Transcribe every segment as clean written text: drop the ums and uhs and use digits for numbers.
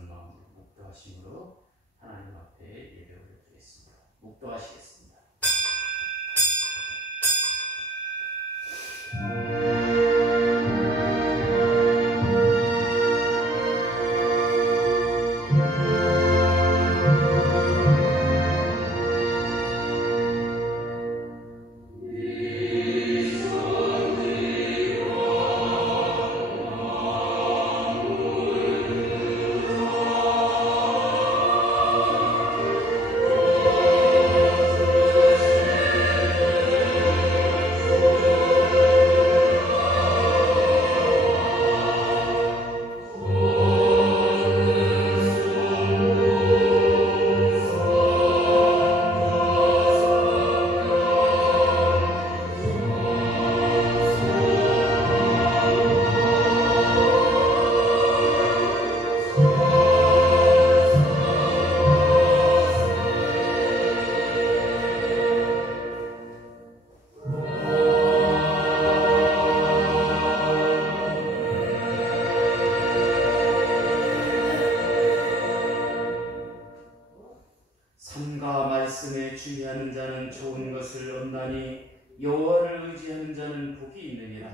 다스리는 마음으로 묵도하심으로 하나님 앞에 예배 올려드리겠습니다. 묵도하시겠습니다. 삼가 말씀에 주의하는 자는 좋은 것을 얻나니 여호와를 의지하는 자는 복이 있느니라.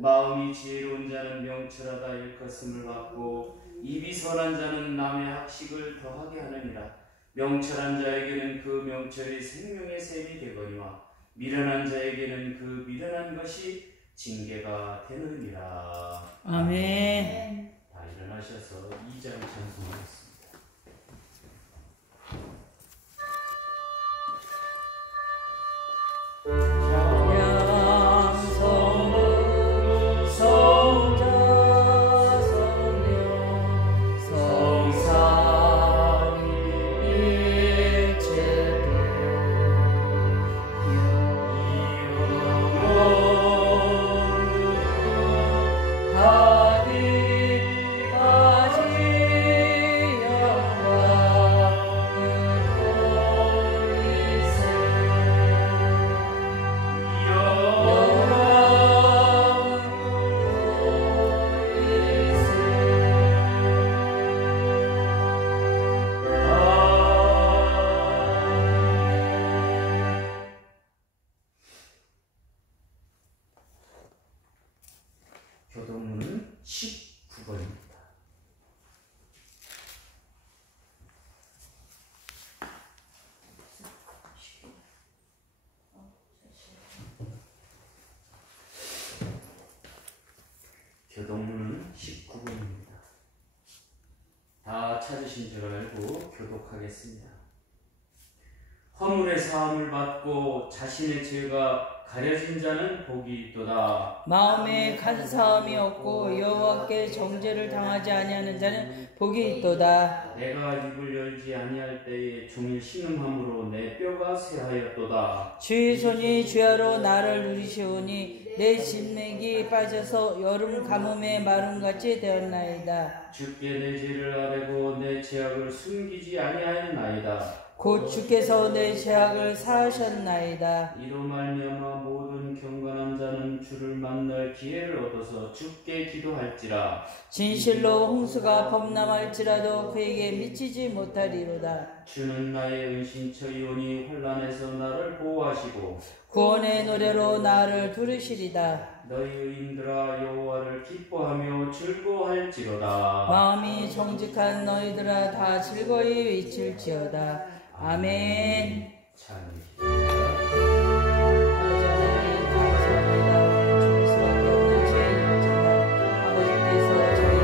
마음이 지혜로운 자는 명철하다 일컫음을 받고 입이 선한 자는 남의 학식을 더하게 하느니라. 명철한 자에게는 그 명철이 생명의 샘이 되거니와 미련한 자에게는 그 미련한 것이 징계가 되느니라. 아멘. 다 일어나셔서 2장 찬송하겠습니다. 교동문은 19번입니다. 교동문은 19번입니다. 다 찾으신 줄 알고 교독하겠습니다. 허물의 사함을 받고 자신의 죄가 가려진 자는 복이 있도다. 마음에 간사함이 없고 여호와께 정죄를 당하지 아니하는 자는 복이 있도다. 내가 입을 열지 아니할 때에 종일 신음함으로 내 뼈가 쇠하였도다. 주의 손이 주야로 나를 누리시오니 내 진맥이 빠져서 여름 가뭄의 마름같이 되었나이다. 주께 내 죄를 아뢰고 내 죄악을 숨기지 아니하였나이다. 곧 주께서 내 죄악을 사하셨나이다. 이로 말미암아 모든 경건한 자는 주를 만날 기회를 얻어서 주께 기도할지라. 진실로 홍수가 범람할지라도 그에게 미치지 못하리로다. 주는 나의 은신처이오니 혼란에서 나를 보호하시고 구원의 노래로 나를 부르시리다. 너희 의인들아 여호와를 기뻐하며 즐거워할지로다. 마음이 정직한 너희들아 다 즐거이 외칠지어다. 아멘. 찬미. 아버지 하나님 감사합니다. 죽을 수밖에 없는 죄인이지만 아버지께서 저희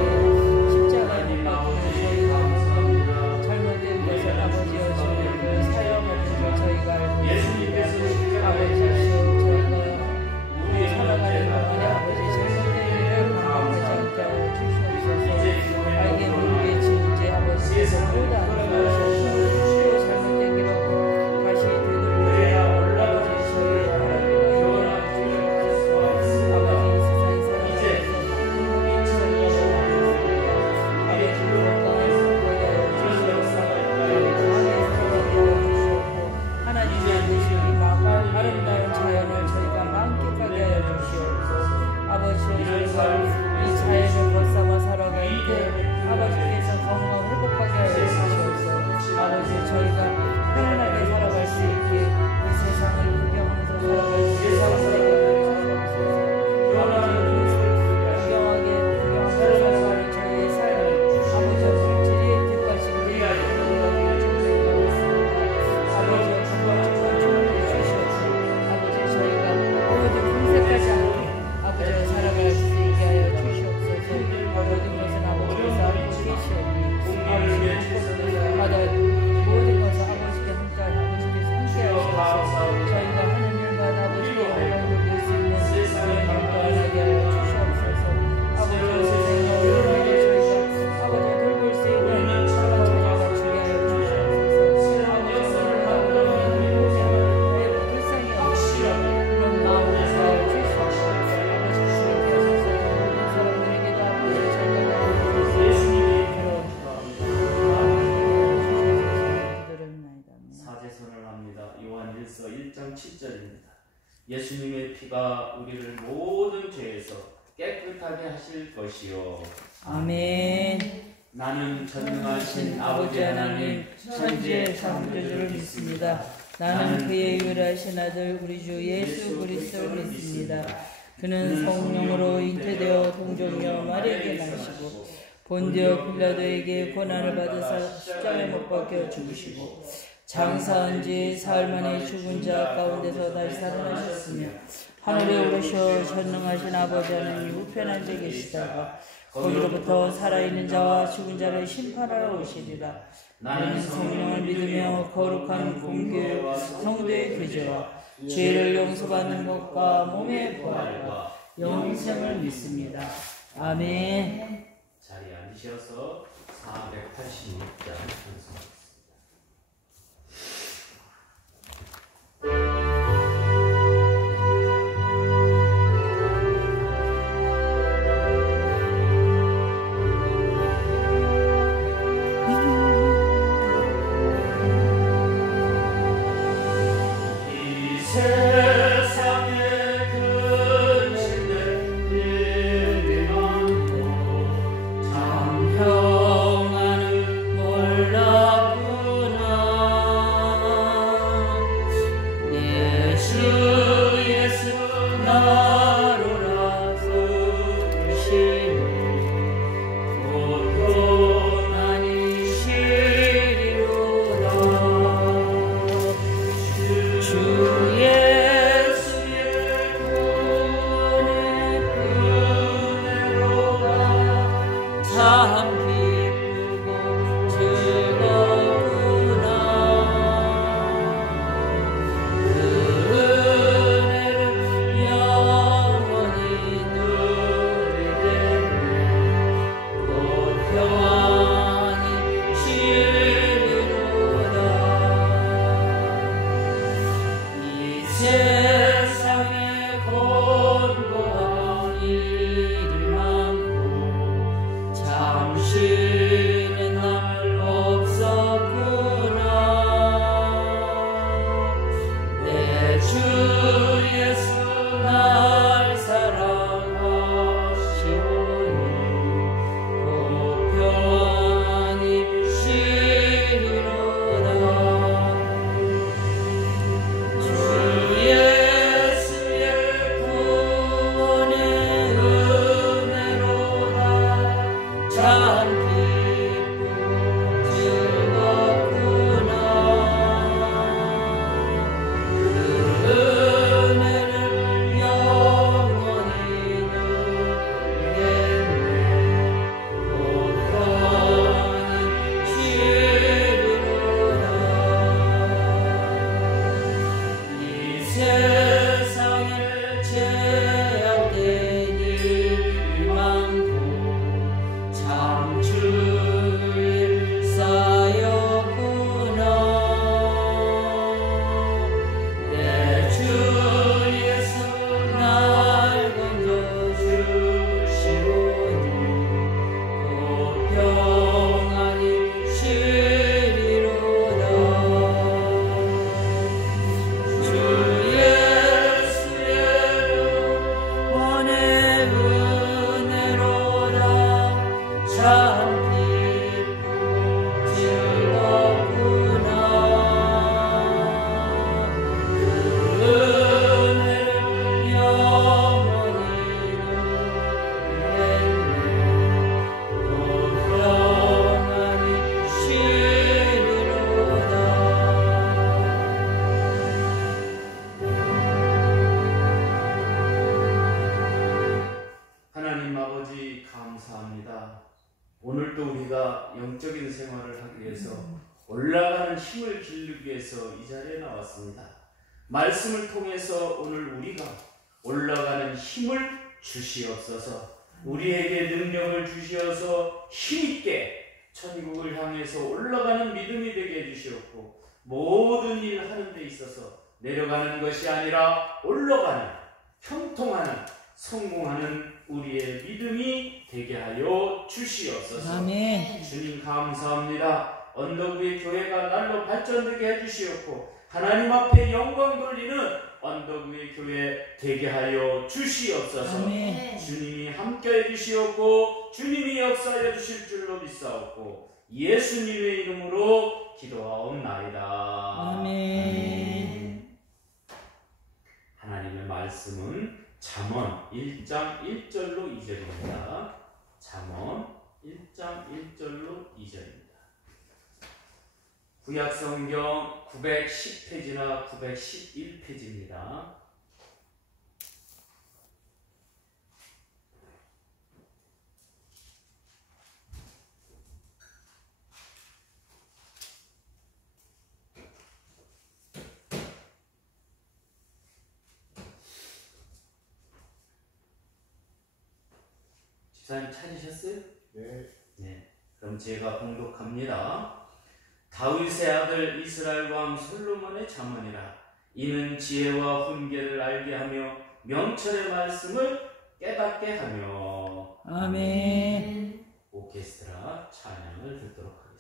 십자가를 받으면서 감사합니다. 잘못된 것을 아버지여 저희를 사용하는 줄 저희가 알고 예수님께서 있습니다. 아버지 저희가 살아가는 동안에 아버지 잘못된 일을 반복하지 않게 하여 주시옵소서. 알게 모르게 지은 죄 아버지께서 모두 안 주옵소서. 잘못된 길로 다시 되돌려 예수님의 피가 우리를 모든 죄에서 깨끗하게 하실 것이요. 아멘. 나는 전능하신 아버지 하나님 천지의 창조주를 믿습니다. 나는 그의 유일하신 아들 우리 주 예수 그리스도를 믿습니다. 그는 성령으로 잉태되어 동정녀 마리아에게 나시고 본디오 빌라도에게 고난을 받으사 십자가에 못 박혀 죽으시고 장사한 지 사흘 만에 죽은 자 가운데서 다시 살아나셨으며 하늘에 오르셔 전능하신 아버지 하나님 우편 앉아 계시다가 거기로부터 살아있는 자와 죽은 자를 심판하러 오시리라. 나는 성령을 믿으며 거룩한 공교회와 성도의 교제와 죄를 용서받는 것과 몸의 부활과 영생을 믿습니다. 아멘. 자리에 앉으셔서 486장 찬송하겠습니다. 오늘도 우리가 영적인 생활을 하기 위해서 올라가는 힘을 기르기 위해서 이 자리에 나왔습니다. 말씀을 통해서 오늘 우리가 올라가는 힘을 주시옵소서. 우리에게 능력을 주시어서 힘있게 천국을 향해서 올라가는 믿음이 되게 해주시옵고, 모든 일 하는 데 있어서 내려가는 것이 아니라 올라가는, 형통하는, 성공하는 우리의 믿음이 되게 하여 주시옵소서. 아멘. 주님 감사합니다. 언덕 위의 교회가 날로 발전되게 해주시옵고, 하나님 앞에 영광 돌리는 언덕 위의 교회 되게 하여 주시옵소서. 아멘. 주님이 함께해 주시옵고 주님이 역사하여 주실 줄로 믿사옵고 예수님의 이름으로 기도하옵나이다. 아멘. 하나님의 말씀은 잠언 1장 1절로 2절입니다. 잠언 1장 1절로 2절입니다. 구약성경 910페이지나 911페이지입니다. 집사님 찾으셨어요? 네. 그럼 제가 봉독합니다. 다윗의 아들 이스라엘 왕 솔로몬의 잠언이라. 이는 지혜와 훈계를 알게 하며 명철의 말씀을 깨닫게 하며. 아멘. 오케스트라 찬양을 듣도록 하겠습니다.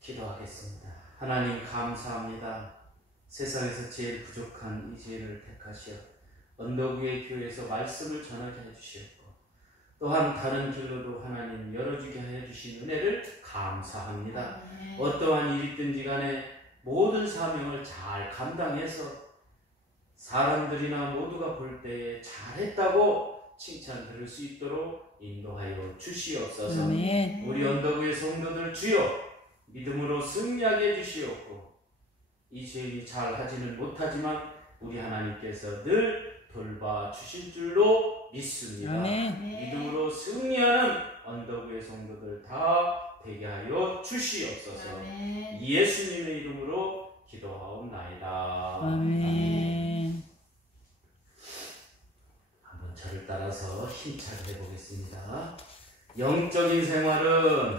기도하겠습니다. 하나님 감사합니다. 세상에서 제일 부족한 이 지혜를 택하시어 언덕 위의 교회에서 말씀을 전하게 해주시었고 또한 다른 길로도 하나님 열어주게 해주신 은혜를 감사합니다. 어떠한 일이든지 간에 모든 사명을 잘 감당해서 사람들이나 모두가 볼 때에 잘했다고 칭찬 들을 수 있도록 인도하여 주시옵소서. 아멘. 우리 언덕 위의 성도들 주여 믿음으로 승리하게 해주시옵고 이 죄인이 잘하지는 못하지만 우리 하나님께서 늘 돌봐 주실 줄로 믿습니다. 아멘. 믿음으로 승리하는 언덕 위의 성도들 다 되게 하여 주시옵소서. 아멘. 예수님의 이름으로 기도하옵나이다. 아멘. 한번 저를 따라서 힘차게 해보겠습니다. 영적인 생활은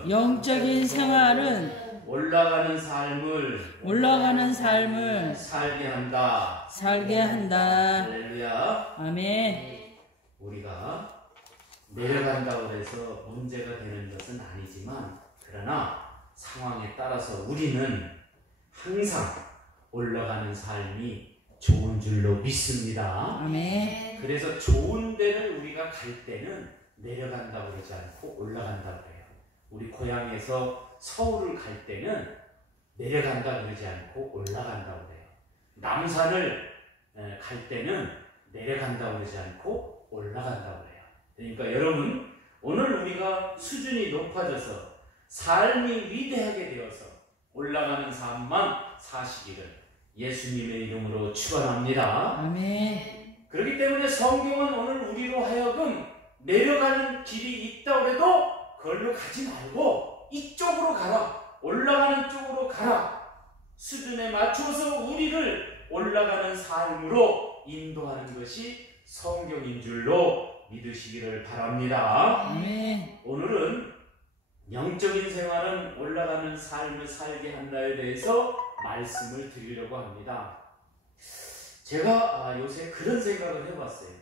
올라가는 삶을 살게 한다. 살게 한다. 할렐루야. 아멘. 우리가 내려간다고 해서 문제가 되는 것은 아니지만, 그러나 상황에 따라서 우리는 항상 올라가는 삶이 좋은 줄로 믿습니다. 아멘. 그래서 좋은 데를 우리가 갈 때는 내려간다고 그러지 않고 올라간다고 그래요. 우리 고향에서 서울을 갈 때는 내려간다고 그러지 않고 올라간다고 그래요. 남산을 갈 때는 내려간다고 그러지 않고 올라간다고 그래요. 그러니까 여러분, 오늘 우리가 수준이 높아져서 삶이 위대하게 되어서 올라가는 삶만 사시기를 예수님의 이름으로 축원합니다. 아멘. 그렇기 때문에 성경은 오늘 우리로 하여금 내려가는 길이 있다고 해도 그걸로 가지 말고 이쪽으로 가라, 올라가는 쪽으로 가라, 수준에 맞춰서 우리를 올라가는 삶으로 인도하는 것이 성경인 줄로 믿으시기를 바랍니다. 아멘. 오늘은 영적인 생활은 올라가는 삶을 살게 한다에 대해서 말씀을 드리려고 합니다. 제가 요새 그런 생각을 해봤어요.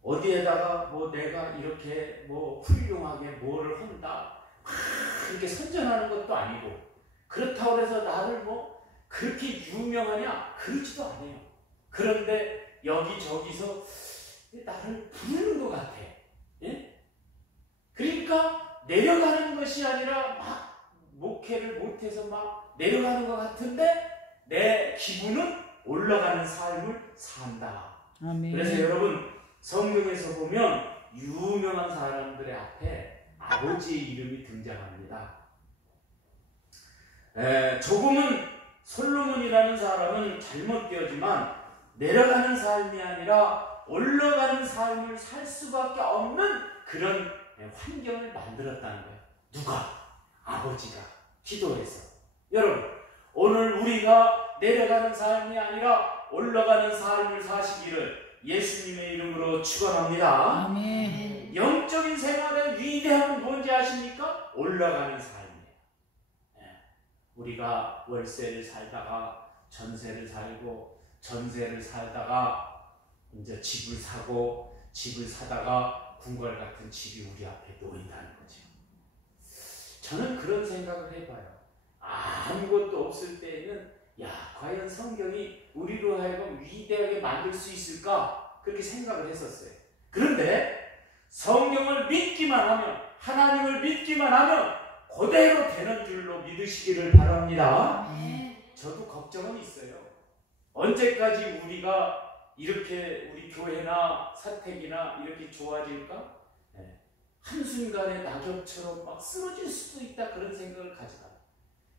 어디에다가 내가 이렇게 훌륭하게 뭐를 한다, 이렇게 선전하는 것도 아니고, 그렇다고 해서 나를 그렇게 유명하냐, 그렇지도 않아요. 그런데 여기저기서 나를 부르는 것 같아. 예? 그러니까 내려가는 것이 아니라 목회를 못해서 내려가는 것 같은데 내 기분은 올라가는 삶을 산다. 아멘. 그래서 여러분, 성경에서 보면 유명한 사람들의 앞에 아버지의 이름이 등장합니다. 조금은 솔로몬이라는 사람은 잘못되었지만 내려가는 삶이 아니라 올라가는 삶을 살 수밖에 없는 그런 환경을 만들었다는 거예요. 누가? 아버지가 기도해서. 여러분, 오늘 우리가 내려가는 삶이 아니라 올라가는 삶을 사시기를 예수님의 이름으로 축원합니다. 아멘. 영적인 생활의 위대함은 뭔지 아십니까? 올라가는 삶이에요. 우리가 월세를 살다가 전세를 살고, 전세를 살다가 이제 집을 사고, 집을 사다가 궁궐 같은 집이 우리 앞에 놓인다는 거죠. 저는 그런 생각을 해봐요. 아무것도 없을 때에는 과연 성경이 우리로 하여금 위대하게 만들 수 있을까? 그렇게 생각을 했었어요. 그런데 성경을 믿기만 하면, 하나님을 믿기만 하면 그대로 되는 줄로 믿으시기를 바랍니다. 저도 걱정은 있어요. 언제까지 우리가 이렇게 우리 교회나 사택이나 이렇게 좋아질까? 한순간에 낙엽처럼 쓰러질 수도 있다, 그런 생각을 가져가.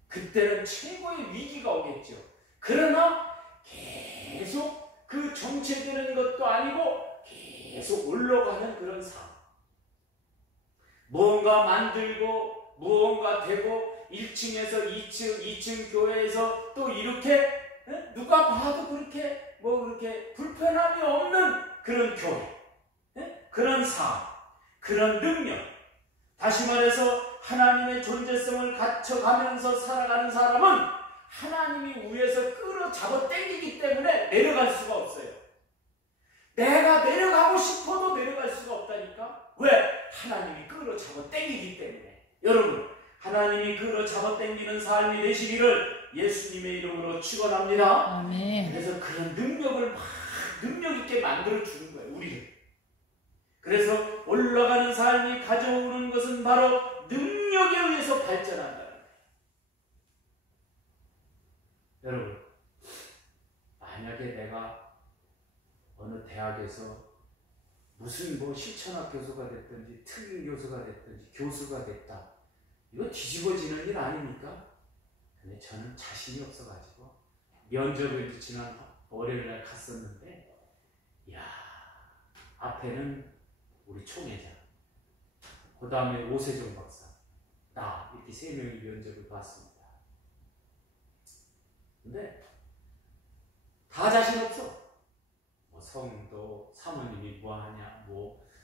그때는 최고의 위기가 오겠죠. 그러나 계속 그 정체되는 것도 아니고 계속 올라가는 그런 삶. 무언가 만들고 무언가 되고 1층에서 2층, 2층 교회에서 또 이렇게 누가 봐도 그렇게 그렇게 불편함이 없는 그런 교회, 그런 삶, 그런 능력. 다시 말해서 하나님의 존재성을 갖춰가면서 살아가는 사람은 하나님이 위에서 끌어잡아 당기기 때문에 내려갈 수가 없어요. 내가 내려가고 싶어도 내려갈 수가 없다니까. 왜? 하나님이 끌어잡아 당기기 때문에. 여러분, 하나님이 끌어잡아 당기는 삶이 되시기를 예수님의 이름으로 축원합니다. 아멘. 그래서 그런 능력을 능력 있게 만들어 주는 거예요, 우리를. 그래서 올라가는 삶이 가져오는 것은 바로 능력에 의해서 발전한다는 거예요. 여러분, 만약에 내가 어느 대학에서 무슨 실천학 교수가 됐든지 특임 교수가 됐든지 교수가 됐다, 이거 뒤집어지는 일 아닙니까? 근데 저는 자신이 없어가지고 면접을 지난 월요일날 갔었는데, 앞에는 우리 총회장, 그 다음에 오세종 박사, 나, 이렇게 3명이 면접을 봤습니다. 근데 다 자신 없어. 성도, 사모님이 뭐하냐,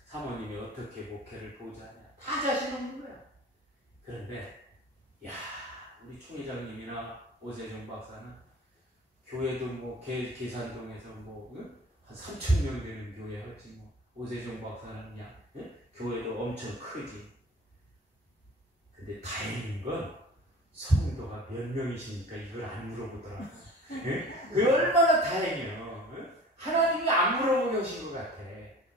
사모님이 어떻게 목회를 보자냐, 다 자신 없는 거야. 그런데 우리 총회장님이나 오세종 박사는 교회도 계산동에서 한 3,000명 되는 교회였지 오세종 박사는 그냥 교회도 엄청 크지. 근데 다행인 건 성도가 몇 명이시니까 이걸 안 물어보더라고. 그게 얼마나 다행이에요. 하나님이 안 물어보신 것 같아.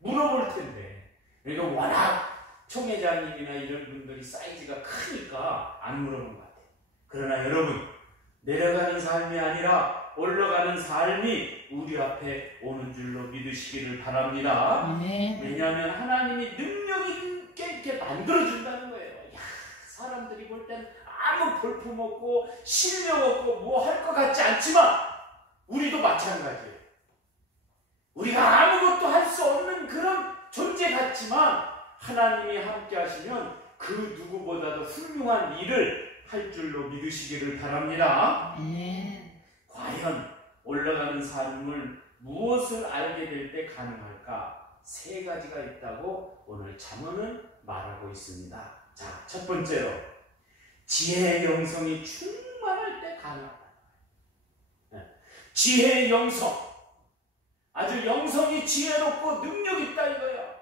물어볼 텐데. 그러니까 워낙 총회장님이나 이런 분들이 사이즈가 크니까 안 물어본 것 같아. 그러나 여러분, 내려가는 삶이 아니라 올라가는 삶이 우리 앞에 오는 줄로 믿으시기를 바랍니다. 왜냐하면 하나님이 능력 있게 이렇게 만들어준다는 거예요. 야, 사람들이 볼 땐 아무 볼품 없고 실력 없고 뭐 할 것 같지 않지만 우리도 마찬가지예요. 우리가 아무것도 할 수 없는 그런 존재 같지만 하나님이 함께 하시면 그 누구보다도 훌륭한 일을 할 줄로 믿으시기를 바랍니다. 과연 올라가는 삶을 무엇을 알게 될 때 가능할까? 세 가지가 있다고 오늘 잠언은 말하고 있습니다. 자, 첫 번째로 지혜의 영성이 충만할 때 가능하다. 지혜의 영성, 아주 영성이 지혜롭고 능력 있다 이거예요.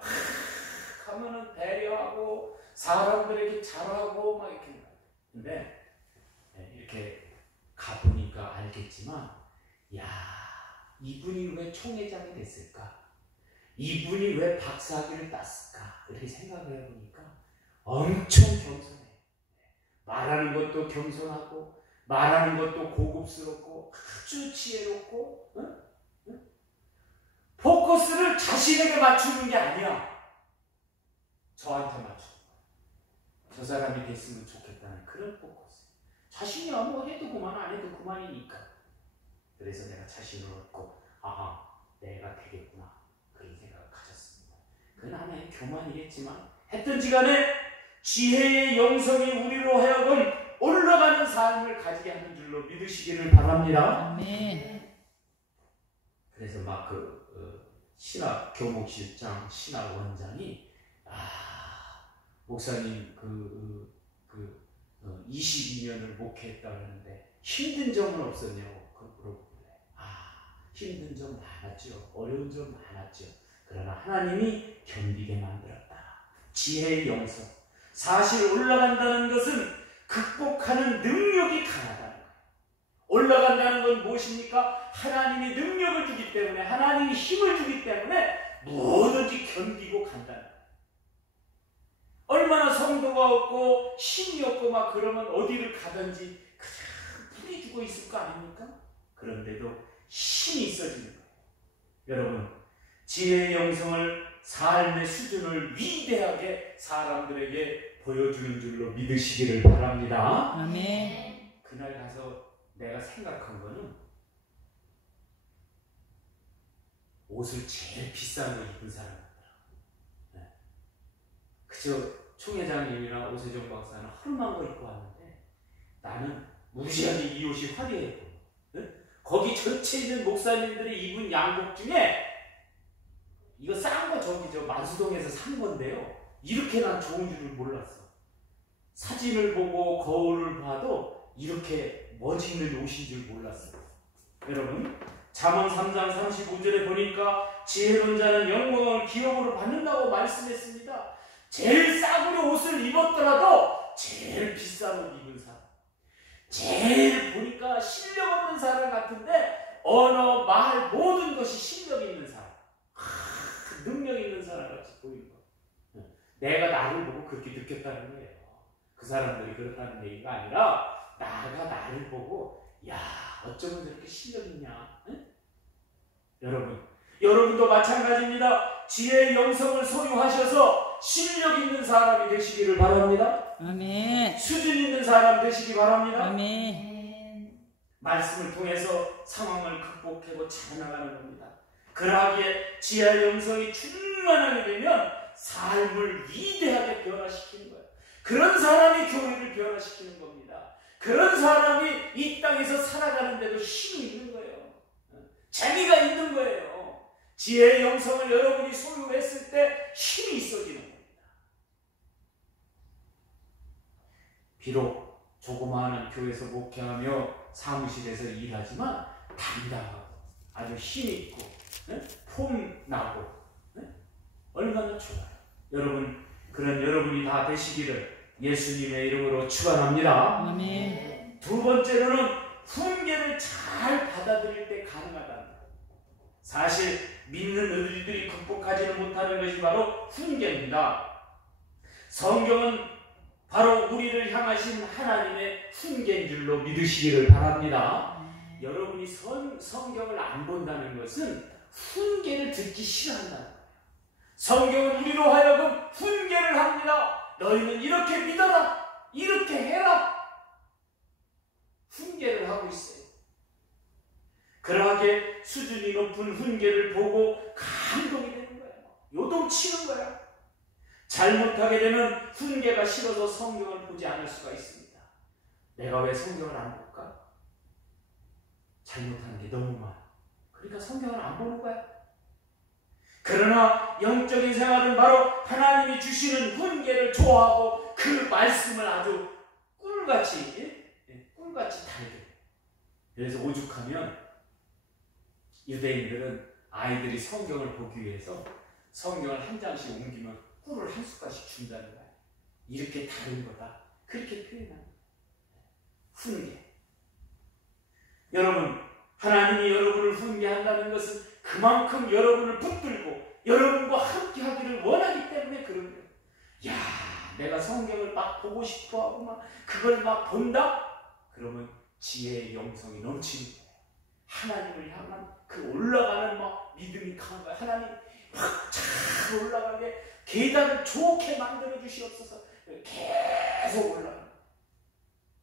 가면은 배려하고 사람들에게 잘하고 막 이렇게. 근데 이렇게 가보니까 알겠지만, 야, 이분이 왜 총회장이 됐을까? 이분이 왜 박사학위를 땄을까? 이렇게 생각을 해보니까 엄청 겸손해. 말하는 것도 겸손하고 말하는 것도 고급스럽고 아주 지혜롭고, 포커스를 자신에게 맞추는 게 아니야. 저한테 맞추는 거야. 저 사람이 됐으면 좋겠다는 그런 포커스. 자신이 뭐 해도 그만 안 해도 그만이니까. 그래서 내가 자신을 얻고 아하, 내가 되겠구나, 그런 생각을 가졌습니다. 그건 하나의 교만이겠지만 했든지 간에 지혜의 영성이 우리로 하여금 올라가는 삶을 가지게 하는 줄로 믿으시기를 바랍니다. 그래서 막 신학 교목실장, 신학 원장이 목사님 22년을 목회했다고 하는데 힘든 점은 없었냐고 물어보길래 힘든 점 많았죠. 어려운 점 많았죠. 그러나 하나님이 견디게 만들었다. 지혜의 영성. 사실 올라간다는 것은 극복하는 능력이 강하다는 거예요. 올라간다는 건 무엇입니까? 하나님이 능력을 주기 때문에, 하나님이 힘을 주기 때문에 뭐든지 견디고 간다는 거예요. 얼마나 성도가 없고 힘이 없고 막 그러면 어디를 가든지 그냥 불이 죽어 있을 거 아닙니까? 그런데도 힘이 있어지는 거예요. 여러분, 지혜의 영성을, 삶의 수준을 위대하게 사람들에게 보여주는 줄로 믿으시기를 바랍니다. 아멘. 그날 가서 내가 생각한 거는 옷을 제일 비싼 거 입은 사람 같더라. 그저 총회장님이나 오세종 박사는 허름한 거 입고 왔는데 나는 무지하게 이 옷이 화려했고, 거기 전체 있는 목사님들이 입은 양복 중에 이거 싼 거 저기 저 만수동에서 산 건데요, 이렇게 난 좋은 줄을 몰랐어. 사진을 보고 거울을 봐도 이렇게 멋있는 옷인 줄 몰랐어. 여러분, 잠언 3장 35절에 보니까 지혜로운 자는 영광을 기업으로 받는다고 말씀했습니다. 제일 싸구려 옷을 입었더라도 제일 비싼 옷 입은 사람, 제일 보니까 실력 없는 사람 같은데 언어, 말, 모든 것이 실력 있는 사람, 능력 있는 사람 같이 보이는 거. 내가 나를 보고 그렇게 느꼈다는 거예요. 그 사람들이 그렇다는 얘기가 아니라 나가 나를 보고 야, 어쩌면 저렇게 실력 있냐. 여러분도 마찬가지입니다. 지혜의 영성을 소유하셔서 실력 있는 사람이 되시기를 바랍니다. 아멘. 수준 있는 사람 되시기 바랍니다. 아멘. 말씀을 통해서 상황을 극복하고 잘 나가는 겁니다. 그러하기에 지혜의 영성이 충만하게 되면 삶을 위대하게 변화시키는 거예요. 그런 사람이 교회를 변화시키는 겁니다. 그런 사람이 이 땅에서 살아가는데도 힘이 있는 거예요. 재미가 있는 거예요. 지혜의 영성을 여러분이 소유했을 때 힘이 있어지는 겁니다. 비록 조그마한 교회에서 목회하며 사무실에서 일하지만 당당하고 아주 힘있고 폼나고 얼마나 좋아요. 여러분, 그런 여러분이 다 되시기를 예수님의 이름으로 축원합니다. 아멘. 두 번째로는 훈계를 잘 받아들일 때 가능하다. 사실 믿는 우리들이 극복하지는 못하는 것이 바로 훈계입니다. 성경은 바로 우리를 향하신 하나님의 훈계인 줄로 믿으시기를 바랍니다. 여러분이 성경을 안 본다는 것은 훈계를 듣기 싫어한다는 거예요. 성경은 우리로 하여금 훈계를 합니다. 너희는 이렇게 믿어라, 이렇게 해라. 훈계를 하고 있어요. 그러하게 수준이 높은 훈계를 보고 감동이 되는 거예요. 요동치는 거예요. 잘못하게 되면 훈계가 싫어서 성경을 보지 않을 수가 있습니다. 내가 왜 성경을 안 볼까? 잘못하는 게 너무 많아. 그러니까 성경을 안 보는 거야. 그러나 영적인 생활은 바로 하나님이 주시는 훈계를 좋아하고 그 말씀을 아주 꿀같이 달게. 그래서 오죽하면 유대인들은 아이들이 성경을 보기 위해서 성경을 한 장씩 옮기면 꿀을 한 숟갈씩 준다는 거야. 이렇게 다른 거다. 그렇게 표현하는 거야. 훈계. 여러분, 하나님이 여러분을 훈계한다는 것은 그만큼 여러분을 붙들고 여러분과 함께 하기를 원하기 때문에 그런 거예요. 야, 내가 성경을 막 보고 싶어 하고 막 그걸 막 본다? 그러면 지혜의 영성이 넘치는 거예요. 하나님을 향한 그 올라가는 막 믿음이 강한 거예요. 하나님 잘 올라가게 계단을 좋게 만들어 주시옵소서. 계속 올라가는 거예요.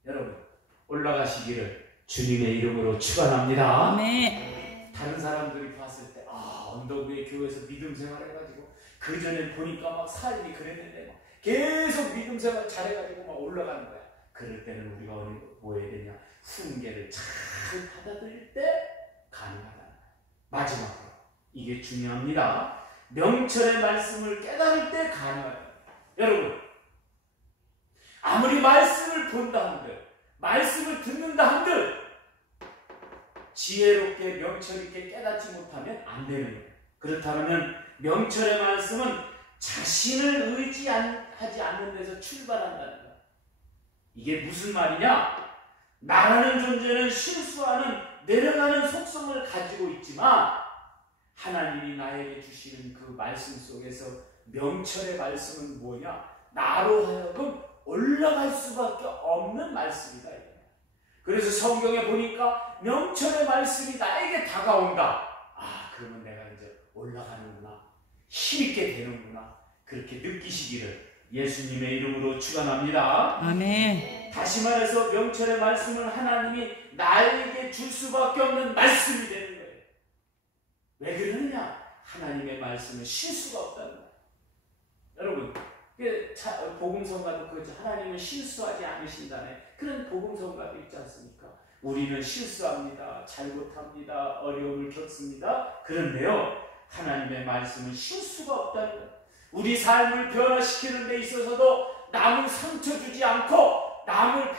여러분, 올라가시기를 주님의 이름으로 축원합니다. 아멘. 다른 사람들이 봤을 때 언덕 위에 교회에서 믿음 생활해가지고 그 전에 보니까 막 삶이 그랬는데 막 계속 믿음 생활 잘해가지고 막 올라가는 거야. 그럴 때는 우리가 뭐 해야 되냐? 훈계를 잘 받아들일 때 가능하다는 거야. 마지막으로 이게 중요합니다. 명철의 말씀을 깨달을 때 가능하다. 여러분, 아무리 말씀을 본다 한들, 말씀을 듣는다 한들 지혜롭게 명철 있게 깨닫지 못하면 안 되는 거예요. 그렇다면 명철의 말씀은 자신을 의지하지 않는 데서 출발한다는 거예요. 이게 무슨 말이냐? 나라는 존재는 실수하는 내려가는 속성을 가지고 있지만 하나님이 나에게 주시는 그 말씀 속에서 명철의 말씀은 뭐냐? 나로 하여금 올라갈 수밖에 없는 말씀이다. 그래서 성경에 보니까 명철의 말씀이 나에게 다가온다. 그러면 내가 이제 올라가는구나. 힘있게 되는구나. 그렇게 느끼시기를 예수님의 이름으로 축원합니다. 아멘. 다시 말해서 명철의 말씀은 하나님이 나에게 줄 수밖에 없는 말씀이 되는 거예요. 왜 그러느냐? 하나님의 말씀은 실수가 없다는 거예요. 여러분, 복음성가도 그렇죠. 하나님은 실수하지 않으신다네. 그런 복음성가도 있지 않습니까? 우리는 실수합니다. 잘못합니다. 어려움을 겪습니다. 그런데요, 하나님의 말씀은 실수가 없다는 거예요. 우리 삶을 변화시키는 데 있어서도 남을 상처 주지 않고 남을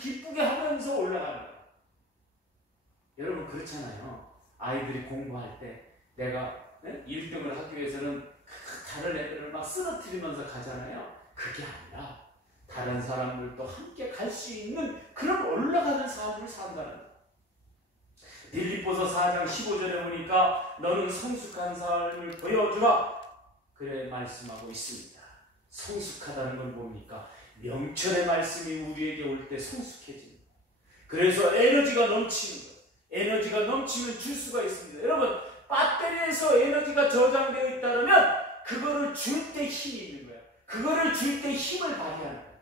기쁘게 하면서 올라가는 거예요. 여러분, 그렇잖아요. 아이들이 공부할 때 내가 1등을 하기 위해서는 다른 애들을 막 쓰러뜨리면서 가잖아요. 그게 아니라 다른 사람들도 함께 갈 수 있는 그런 올라가는 삶을 산다는 거예요. 빌립보서 4장 15절에 보니까 너는 성숙한 삶을 보여주라. 그래 말씀하고 있습니다. 성숙하다는 건 뭡니까? 명철의 말씀이 우리에게 올 때 성숙해집니다. 그래서 에너지가 넘치는 거예요. 에너지가 넘치면 줄 수가 있습니다. 여러분, 배터리에서 에너지가 저장되어 있다면 그거를 줄 때 힘이 있는 거예요. 그거를 줄 때 힘을 발휘하는 거예요.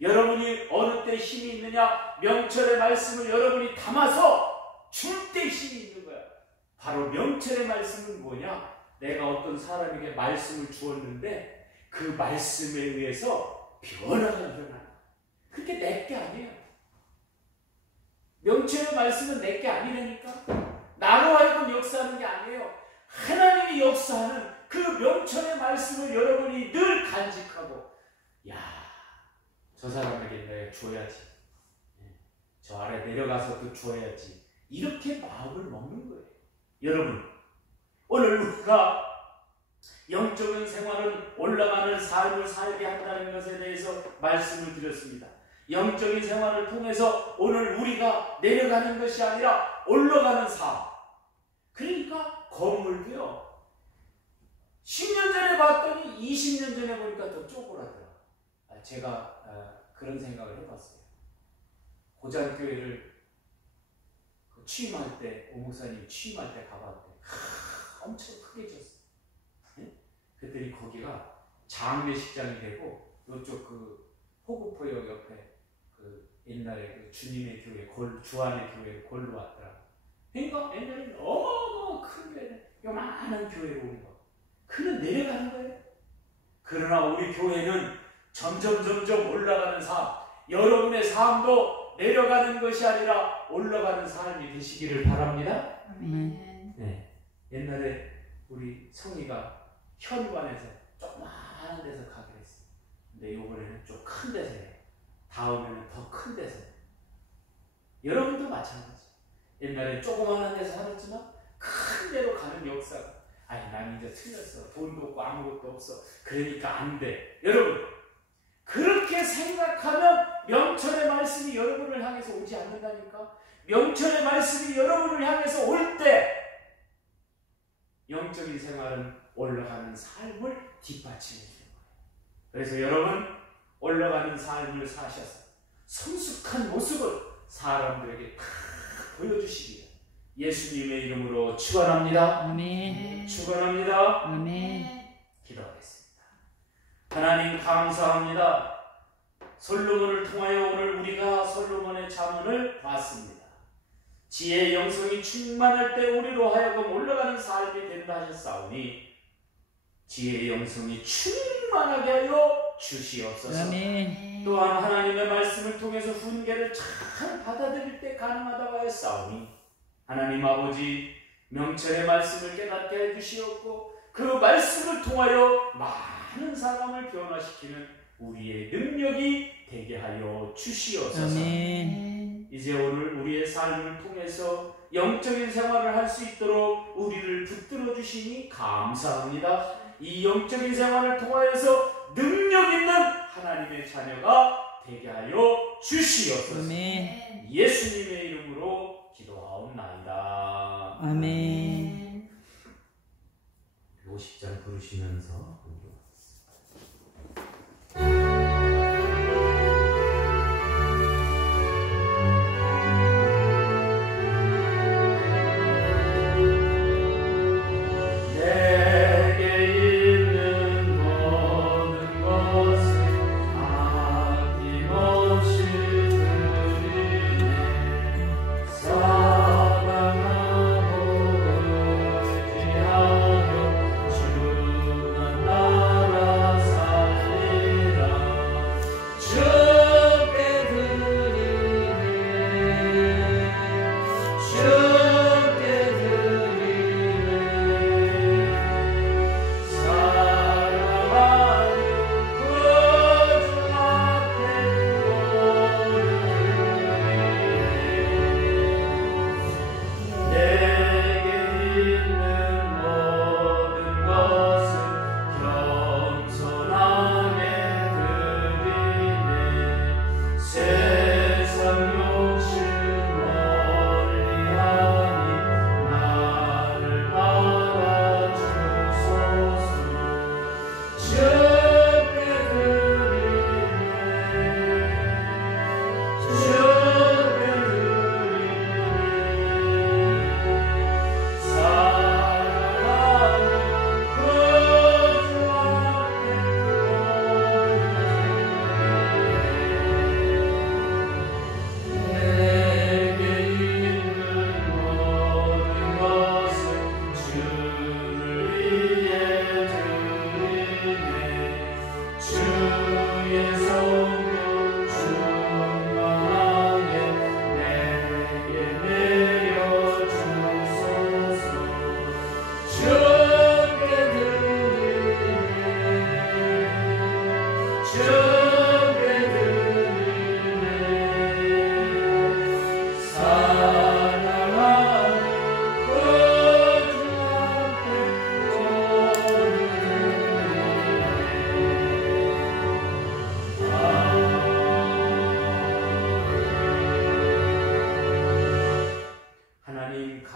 여러분이 어느 때 힘이 있느냐? 명철의 말씀을 여러분이 담아서 줄 때 힘이 있는 거예요. 바로 명철의 말씀은 뭐냐? 내가 어떤 사람에게 말씀을 주었는데 그 말씀에 의해서 변화가 일어나는 거예요. 그게 내 게 아니에요. 명철의 말씀은 내 게 아니라니까. 나로 하여금 역사하는 게 아니에요. 하나님이 역사하는 그 명철의 말씀을 여러분이 늘 간직하고, 저 사람에게 내가 줘야지, 저 아래 내려가서도 줘야지, 이렇게 마음을 먹는 거예요. 여러분, 오늘 우리가 영적인 생활은 올라가는 삶을 살게 한다는 것에 대해서 말씀을 드렸습니다. 영적인 생활을 통해서 오늘 우리가 내려가는 것이 아니라 올라가는 삶. 그러니까 건물도요. 10년 전에 봤더니 20년 전에 보니까 더 쪼그라들어. 제가 그런 생각을 해봤어요. 고잔교회를 취임할 때, 오 목사님 취임할 때 가봤는데 엄청 크게 졌어요. 그랬더니 거기가 장례식장이 되고 이쪽 그 호구포역 옆에 그 옛날에 그 주님의 교회, 주안의 교회 골로 왔더라고. 그러니까 옛날에는 어마어마 큰 교회는 요만한 교회로 오는 거. 그는 내려가는 거예요. 그러나 우리 교회는 점점 올라가는 삶, 여러분의 삶도 내려가는 것이 아니라 올라가는 삶이 되시기를 바랍니다. 네. 옛날에 우리 성희가 현관에서 조그마한 데서 가기로 했어요. 근데 이번에는 좀 큰 데서 해요. 다음에는 더 큰 데서 해요. 여러분도 마찬가지. 옛날에 조그마한 데서 살았지만 큰 데로 가는 역사가, 아니 난 이제 틀렸어. 돈도 없고 아무것도 없어. 그러니까 안 돼. 여러분, 그렇게 생각하면 명철의 말씀이 여러분을 향해서 오지 않는다니까. 명철의 말씀이 여러분을 향해서 올 때 영적인 생활은 올라가는 삶을 뒷받침해 주는 거예요. 그래서 여러분, 올라가는 삶을 사셔서 성숙한 모습을 사람들에게 다 보여주시기를 예수님의 이름으로 축원합니다. 아멘. 축원합니다. 아멘. 기도하겠습니다. 하나님 감사합니다. 솔로몬을 통하여 오늘 우리가 솔로몬의 자문을 봤습니다. 지혜의 영성이 충만할 때 우리로 하여금 올라가는 삶이 된다 하셨사오니 지혜의 영성이 충만하게 하여 주시옵소서. 아멘. 또한 하나님의 말씀을 통해서 훈계를 잘 받아들일 때 가능하다고 하였사오니 하나님 아버지, 명철의 말씀을 깨닫게 해주시옵고 그 말씀을 통하여 많은 사람을 변화시키는 우리의 능력이 되게 하여 주시옵소서. 아멘. 이제 오늘 우리의 삶을 통해서 영적인 생활을 할 수 있도록 우리를 붙들어 주시니 감사합니다. 이 영적인 생활을 통하여서 능력 있는 하나님의 자녀가 되게 하여 주시옵소서. 아멘. 예수님의 이름으로 기도하옵나이다. 아멘. 50장 부르시면서 사랑하고 의지하며 주만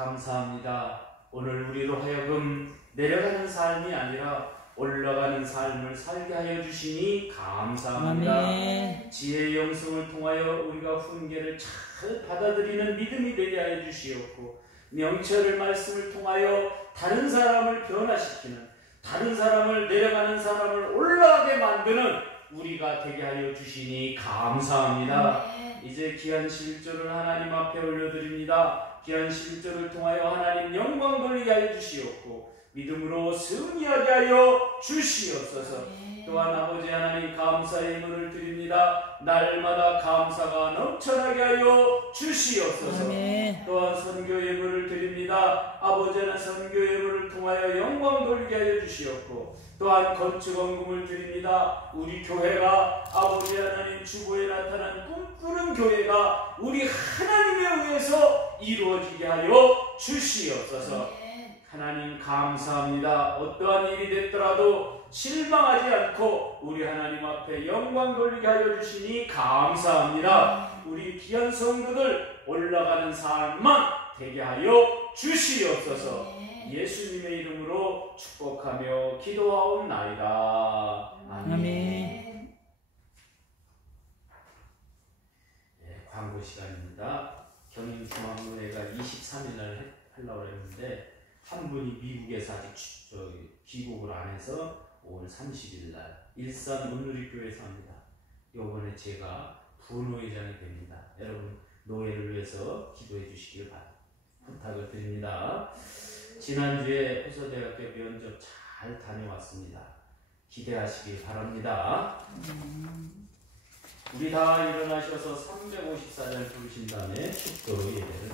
감사합니다. 오늘 우리로 하여금 내려가는 삶이 아니라 올라가는 삶을 살게 하여 주시니 감사합니다. 아멘. 지혜의 영성을 통하여 우리가 훈계를 잘 받아들이는 믿음이 되게 하여 주시옵고, 명철의 말씀을 통하여 다른 사람을 변화시키는, 다른 사람을, 내려가는 사람을 올라가게 만드는 우리가 되게 하여 주시니 감사합니다. 이제 귀한 11조를 하나님 앞에 올려드립니다. 귀한 11조를 통하여 하나님 영광 돌리게 하여 주시옵고, 믿음으로 승리하게 하여 주시옵소서. 또한 아버지 하나님 감사의 예물을 드립니다. 날마다 감사가 넘쳐나게 하여 주시옵소서. 아멘. 또한 선교 예물을 드립니다. 아버지 하나님 선교 예물을 통하여 영광 돌리게 하여 주시옵고, 또한 건축 헌금을 드립니다. 우리 교회가 아버지 하나님 주보에 나타난 꿈꾸는 교회가 우리 하나님에 의해서 이루어지게 하여 주시옵소서. 하나님 감사합니다. 어떠한 일이 됐더라도 실망하지 않고 우리 하나님 앞에 영광 돌리게 하여 주시니 감사합니다. 우리 귀한 성도들 올라가는 삶만 되게 하여 주시옵소서. 예수님의 이름으로 축복하며 기도하옵나이다. 아멘. 아멘. 네, 광고 시간입니다. 경인중앙교회가 23일날 하려고 했는데 한 분이 미국에서 아직 귀국을 안 해서 5월 30일날 일산 온누리교회에서 합니다. 이번에 제가 부노회장이 됩니다. 여러분 노예를 위해서 기도해 주시길 부탁을 드립니다. 지난주에 호서대학교 면접 잘 다녀왔습니다. 기대하시기 바랍니다. 우리 다 일어나셔서 354절 부르신 다음에 축도로 예배를